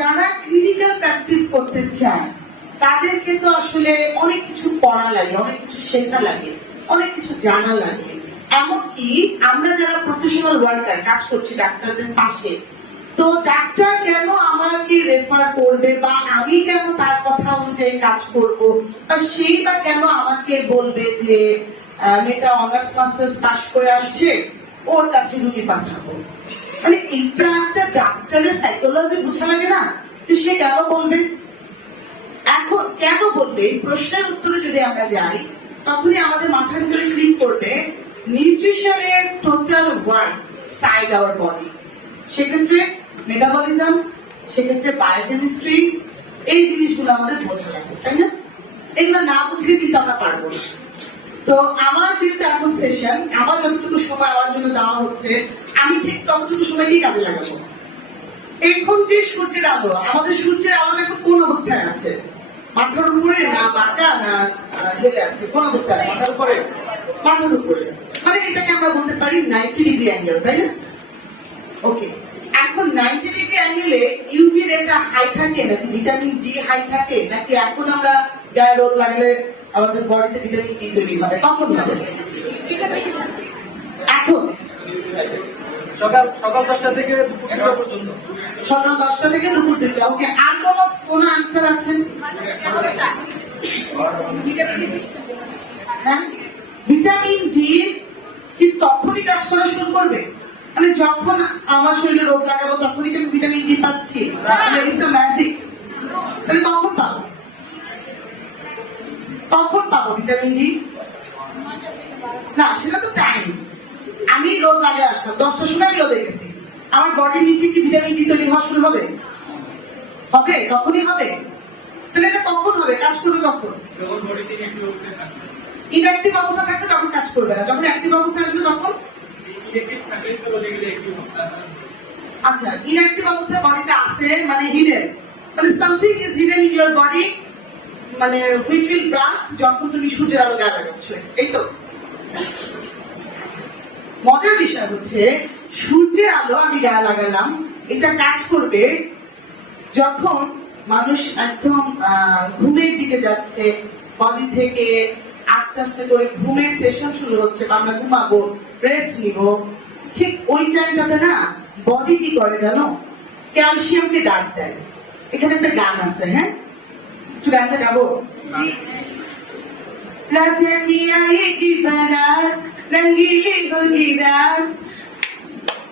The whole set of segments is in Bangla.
যারা ক্লিনিক্যাল প্র্যাকটিস করতে চায় তাদেরকে তো আসলে অনেক কিছু পড়া লাগে, অনেক কিছু শেখা লাগে, অনেক কিছু জানা লাগে। এমনকি আমরা যারা প্রফেশনাল ওয়ার্কার কাজ করছি ডাক্তারদের পাশে, তো ডাক্তার কেন আমাকে রেফার করবে বা আমি কেন তার কথা অনুযায়ী কাজ করব, বা সেই বা কেন আমাকে বলবে যে মেয়েটা অনার্স মাস্টার্স পাস করে আসছে, ওর কাছে রুগী পাঠাবো। মানে এটা একটা ডাক্তারের সাইকোলজি বোঝা লাগে না, যে সে কেন বলবে। এখন কেন বলবে প্রশ্নের উত্তরে যদি আমরা যাই, তখনই আমাদের মাথার ভিতরে ক্লিক করবে নিউট্রিশনের total work side our body. সেক্ষেত্রে মেটাবলিজম, সেক্ষেত্রে বায়োকেমিস্ট্রি, এই জিনিসগুলো আমাদের বোঝা লাগবে, তাই না? এগুলো না বুঝলে কিন্তু আমরা পারবো না। তো আমার যেহেতু এখন সেশন, আমার যতটুকু সময় আমার জন্য দেওয়া হচ্ছে, আমি ঠিক ততটুকু সময়কেই কাজে লাগাবো। এখন যে সূর্যের আলো, আমাদের সূর্যের আলোটা এখন কোন অবস্থায় আছে? মাথার উপরে না বাঁকা না হেলে আছে? কোন অবস্থায়? মাথার উপরে। মাথার উপরে, মানে এটাকে আমরা বলতে পারি 90 ডিগ্রি অ্যাঙ্গেল, তাই না? ওকে, এখন 90 ডিগ্রি অ্যাঙ্গেলে ইউভি রেটা হাই থাকে নাকি ভিটামিন ডি হাই থাকে, নাকি এখন আমরা গায়ে রোদ লাগলে আমাদের বডিতে ভিটামিন ডি তৈরি হবে? কখন হবে? এখন সকাল 10টা থেকে দুপুর 2টা পর্যন্ত। সকাল 10টা থেকে দুপুর 2টা। ওকে, আর কোন আনসার আছে? হ্যাঁ, ভিটামিন ডি কি তখনই কাজ করা শুরু করবে? মানে যখন আমার শরীরে রোগ লাগাবো তখনই আমি ভিটামিন ডি পাচ্ছি? মানে ইটস আ ম্যাজিক। তাহলে কখন পাবো? কখন পাবো ভিটামিন ডি? না, সেটা তো টাইম। আমি রোদ লাগে আসলাম 10টার সময়, আমি রোদে গেছি, আমার বডির নিচে কি ভিটামিন ডি তৈরি হওয়া শুরু হবে? হবে, তখনই হবে। তাহলে এটা কখন হবে, কাজ করবে কখন? ইনঅ্যাক্টিভ অবস্থা থাকলে তখন কাজ করবে না, যখন অ্যাক্টিভ অবস্থা আসবে তখন। আচ্ছা, ইনঅ্যাক্টিভ অবস্থা বডিতে আছে মানে হিডেন, মানে something is hidden in your body, মানে হুইচ উইল ব্রাস্ট যখন তুমি সূর্যের আলো গায়ে লাগাচ্ছ, এই তো। মজার বিষয় হচ্ছে সূর্যের আলো আমি গায়ে লাগালাম, এটা কাজ করবে যখন মানুষ একদম ঘুমের দিকে যাচ্ছে, বডি থেকে আস্তে আস্তে করে ঘুমের সেশন শুরু হচ্ছে, বা আমরা ঘুমাবো, রেস্ট নিব, ঠিক ওই টাইমটাতে না বডি কি করে জানো? ক্যালসিয়ামকে ডাক দেয়। এখানে একটা গান আছে, হ্যাঁ, একটু গানটা গাবো। রাজা কি আয়েগি বারাত, রঙ্গিলি হোগি রাত।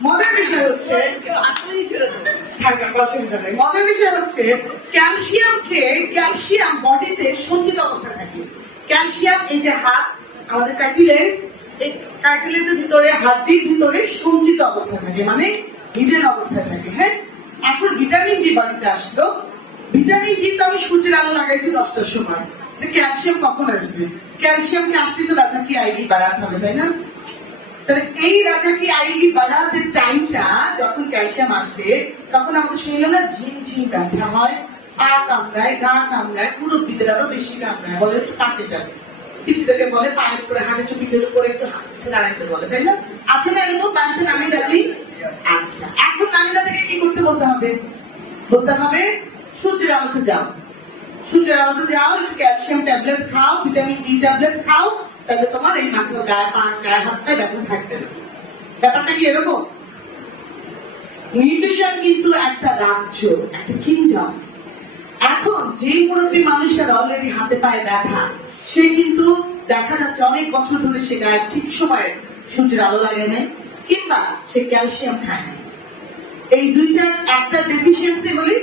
মজার বিষয় হচ্ছে মজার বিষয় হচ্ছে ক্যালসিয়াম বডিতে সঞ্চিত অবস্থা থাকে। ক্যালসিয়াম, এই যে হাত, আমাদের কার্টিলেজ, এই কার্টিলেজের ভিতরে, হাড্ডির ভিতরে সঞ্চিত অবস্থা থাকে, মানে হিডেন অবস্থায় থাকে। হ্যাঁ, এখন ভিটামিন ডি বডিতে আসলো। ভিটামিন ডি তো আমি সূর্যের আলো লাগাইছি 10টার সময়, ক্যালসিয়াম কখন আসবে? ক্যালসিয়ামকে আসলে তো রাজা কি আইগি বাড়াতে হবে, তাই না? তাহলে এই রাজা কি আইগি বাড়াতে টাইমটা যখন ক্যালসিয়াম আসবে, তখন আমাদের শরীরে না ঝিমঝিম ব্যথা হয়, পা কামড়ায়, গা কামড়ায়, পুরো ভিতরে আরো বেশি কামড়ায়, বলে একটু পাঁচে যাবে, পিছিয়ে বলে পায়ের উপরে হাঁটে, চুপি চুপি করে একটু হাঁটতে দাঁড়াইতে বলে, তাই না? আছে না এরকম বাড়িতে নামিয়ে যাবি? আচ্ছা, এখন নামিয়ে দাদিকে কি করতে বলতে হবে? বলতে হবে সূর্যের আলোতে যাও, সূর্যের আলোতে যাও, ক্যালসিয়াম ট্যাবলেট খাও, ভিটামিন ডি ট্যাবলেট খাও, তাহলে তোমার এই মাত্র গায়ে হাত পায়ে ব্যথা থাকবে না। ব্যাপারটা কি এরকম? নিউট্রিশন কিন্তু একটা রাজ্য, একটা কিংডম। এখন যে মুরব্বী মানুষের অলরেডি হাতে পায়ে ব্যথা, সে কিন্তু দেখা যাচ্ছে অনেক বছর ধরে সে গায়ে ঠিক সময়ে সূর্যের আলো লাগে নাই, কিংবা সে ক্যালসিয়াম খায় না। এই দুইটার একটা ডেফিসিয়েন্সি হলে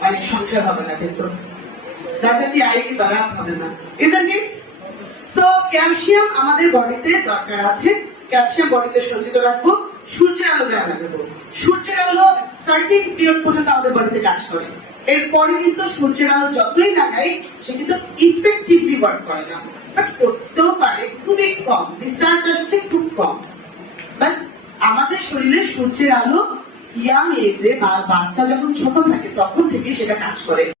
মানে সংসার হবে না, কিন্তু রাজা কি আইগি বাড়াত হবে না, ইজন্ট ইট? সো ক্যালসিয়াম আমাদের বডিতে দরকার আছে, ক্যালসিয়াম বডিতে সঞ্চিত রাখবো, সূর্যের আলো গায়ে লাগাবো। সূর্যের আলো সার্টেন পিরিয়ড পর্যন্ত আমাদের বডিতে কাজ করে, এরপরে কিন্তু সূর্যের আলো যতই লাগাই সে কিন্তু ইফেক্টিভলি ওয়ার্ক করে না, বাট করতেও পারে, খুবই কম, রিসার্চ আসছে খুব কম। বাট আমাদের শরীরে সূর্যের আলো ইয়াং এজে বা বাচ্চা যখন ছোট থাকে তখন থেকে সেটা কাজ করে।